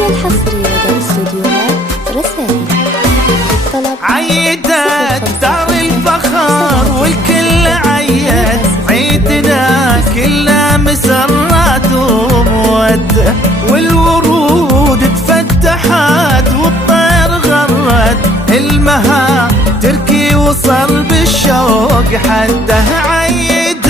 والحصري لدى استديوهات رسائل. للطلب عيدت دار الفخر والكل عيد، عيدنا كله مسرات ومودة، والورود تفتحت والطير غرد، المها تركي وصل بالشوق حده. عيدت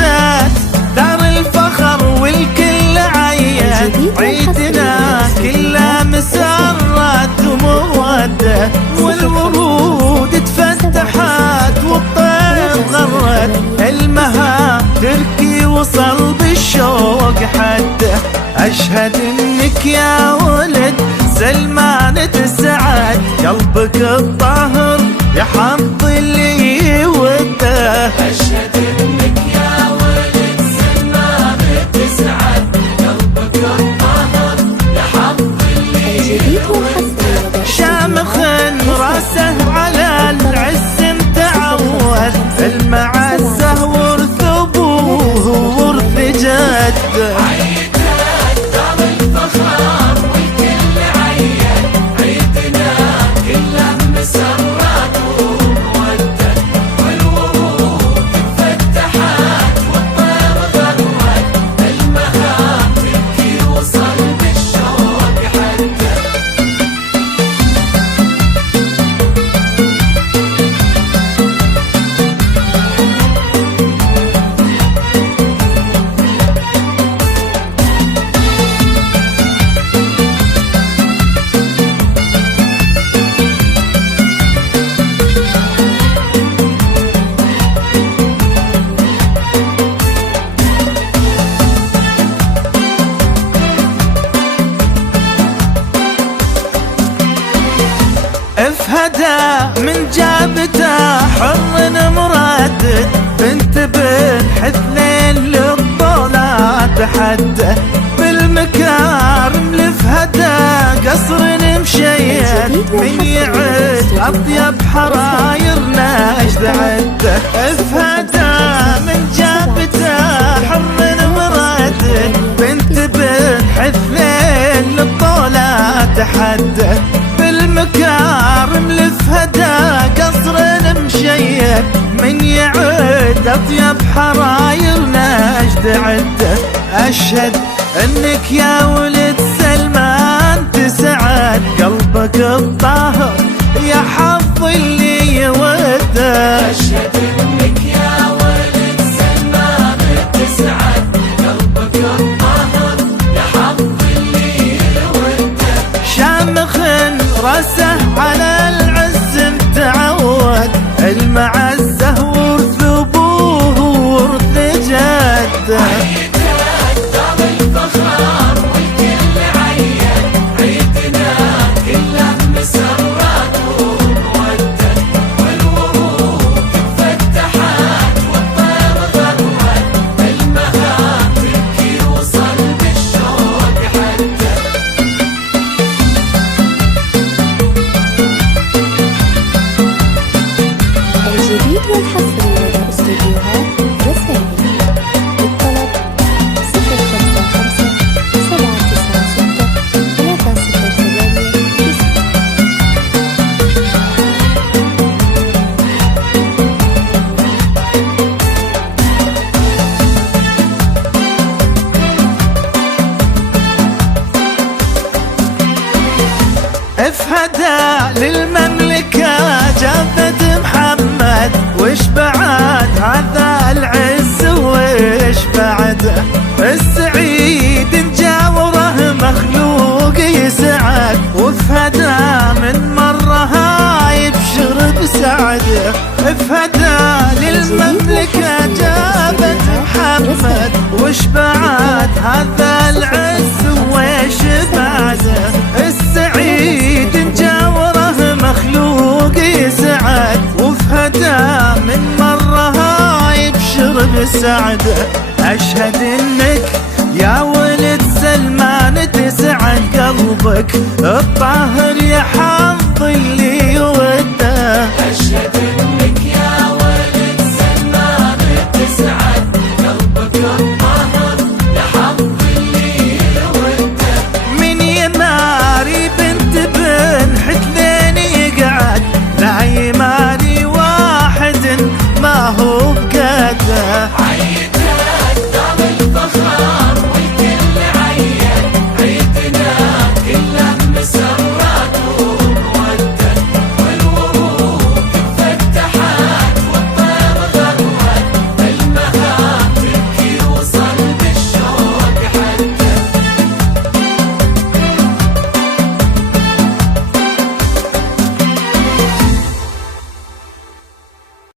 دار الفخر والكل عيد، عيدنا كله مسرات ومودة، والورود تفتحت والطير غرد، المها تركي وصل بالشوق حده. أشهد إنك يا ولد سلمان تسعد، قلبك الطاهر يا حظ اللي وده. أشهد إنك يا ولد سلمان تسعد، قلبك الطاهر يا حظ اللي وده. شامخ راسه على العز متعود، المعزة ورث أبوه ورث جده. افهدا من جابته حر مراد، بنت بن حثنين للطولات حده، بالمكارم لفهدا قصر مشيد، من يعد اطيب حراير نجد عده. افهدا من جابته حر مراد، بنت بن حثنين للطولات حده، بالمكارم لفهدا قصر مشيد، من يعد اطيب حراير نجد عده. اشهد انك يا ولد سلمان تسعد، قلبك الطاهر يا حظ اللي وده. أشهد إنك يا ولد سلمان تسعد، قلبك الطاهر يا حظ اللي وده. شامخ راسه على العز متعود، المعزة ورث أبوه ورث جده. والحصري لدى استديوهات رسائل. للطلب 055 796 308 9. افهدا للمملكة جابت محمد، وش بعد هذا العز وش بعده. السعيد جاوره مخلوق يسعد، وفهدا من مرة يبشر بسعده. افهدا للمملكة جابت محمد، وش بعد هذا العز وش بعده. السعيد جاوره مخلوق يسعد، وفهدا من مرة يبشر بسعده. أشهد إنك يا ولد سلمان تسعد، قلبك الطاهر يا